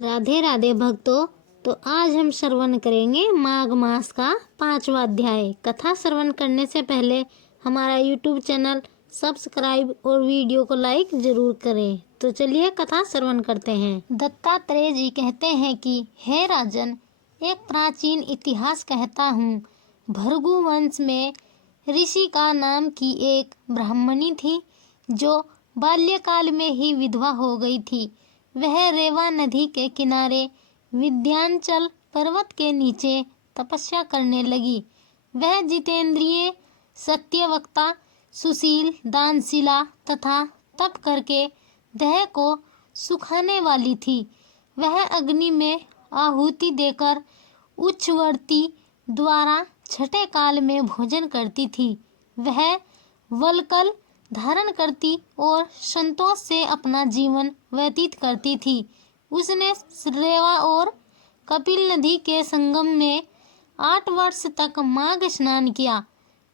राधे राधे भक्तों। तो आज हम श्रवण करेंगे माघ मास का 5वां अध्याय। कथा श्रवण करने से पहले हमारा YouTube चैनल सब्सक्राइब और वीडियो को लाइक जरूर करें। तो चलिए कथा श्रवण करते हैं। दत्तात्रेय जी कहते हैं कि हे राजन, एक प्राचीन इतिहास कहता हूँ। भृगु वंश में ऋषि का नाम की एक ब्राह्मणी थी जो बाल्यकाल में ही विधवा हो गई थी। वह रेवा नदी के किनारे विंध्याचल पर्वत के नीचे तपस्या करने लगी। वह जितेंद्रिय, सत्यवक्ता, सुशील, दानशिला तथा तप करके देह को सुखाने वाली थी। वह अग्नि में आहुति देकर उच्चवर्ती द्वारा छठे काल में भोजन करती थी। वह वलकल धारण करती और संतोष से अपना जीवन व्यतीत करती थी। उसने रेवा और कपिल नदी के संगम में 8 वर्ष तक माघ स्नान किया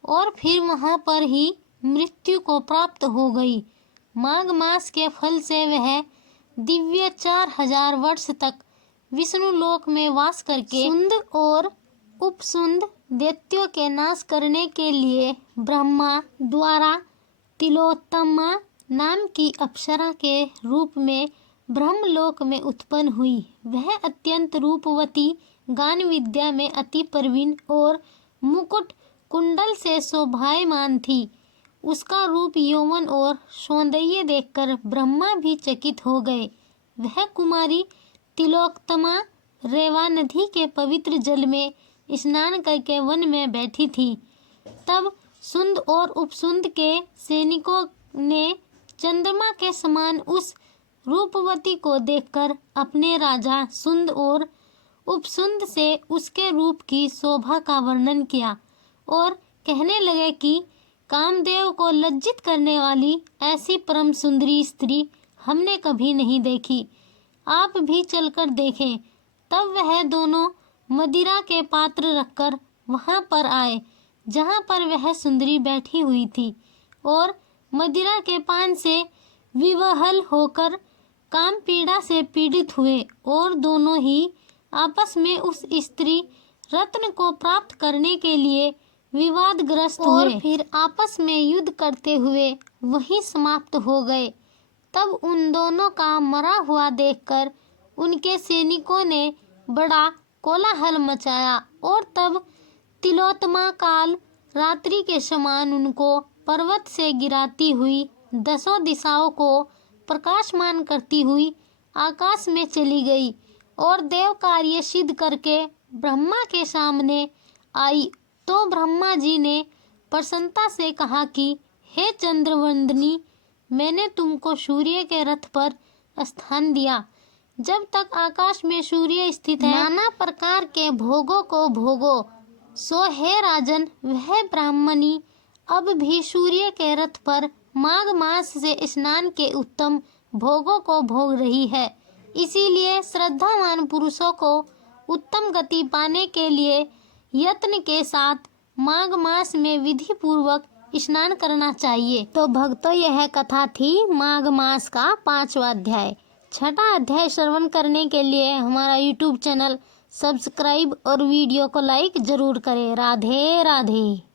और फिर वहां पर ही मृत्यु को प्राप्त हो गई। माघ मास के फल से वह दिव्य 4000 वर्ष तक विष्णु लोक में वास करके सुंद और उपसुंद दैत्यों के नाश करने के लिए ब्रह्मा द्वारा तिलोत्तमा नाम की अप्सरा के रूप में ब्रह्मलोक में उत्पन्न हुई। वह अत्यंत रूपवती, गान विद्या में अति प्रवीण और मुकुट कुंडल से शोभायमान थी। उसका रूप, यौवन और सौंदर्य देखकर ब्रह्मा भी चकित हो गए। वह कुमारी तिलोत्तमा रेवा नदी के पवित्र जल में स्नान करके वन में बैठी थी। तब सुंद और उपसुंद के सैनिकों ने चंद्रमा के समान उस रूपवती को देखकर अपने राजा सुंद और उपसुंद से उसके रूप की शोभा का वर्णन किया और कहने लगे कि कामदेव को लज्जित करने वाली ऐसी परम सुंदरी स्त्री हमने कभी नहीं देखी। आप भी चलकर देखें। तब वह दोनों मदिरा के पात्र रखकर वहां पर आए जहां पर वह सुंदरी बैठी हुई थी और मदिरा के पान से विवहल होकर काम पीड़ा से पीड़ित हुए और दोनों ही आपस में उस स्त्री रत्न को प्राप्त करने के लिए विवादग्रस्त हुए और फिर आपस में युद्ध करते हुए वहीं समाप्त हो गए। तब उन दोनों का मरा हुआ देखकर उनके सैनिकों ने बड़ा कोलाहल मचाया और तब तिलोत्तमा काल रात्रि के समान उनको पर्वत से गिराती हुई 10 दिशाओं को प्रकाशमान करती हुई आकाश में चली गई और देव कार्य सिद्ध करके ब्रह्मा के सामने आई। तो ब्रह्मा जी ने प्रसन्नता से कहा कि हे चंद्रवंदनी, मैंने तुमको सूर्य के रथ पर स्थान दिया। जब तक आकाश में सूर्य स्थित है, नाना प्रकार के भोगों को भोगो। सो हे राजन, वह ब्राह्मणी अब भी सूर्य के रथ पर माघ मास से स्नान के उत्तम भोगों को भोग रही है। इसीलिए श्रद्धावान पुरुषों को उत्तम गति पाने के लिए यत्न के साथ माघ मास में विधि पूर्वक स्नान करना चाहिए। तो भक्तों, यह कथा थी माघ मास का 5वां अध्याय। 6ठा अध्याय श्रवण करने के लिए हमारा YouTube चैनल सब्सक्राइब और वीडियो को लाइक जरूर करें। राधे राधे।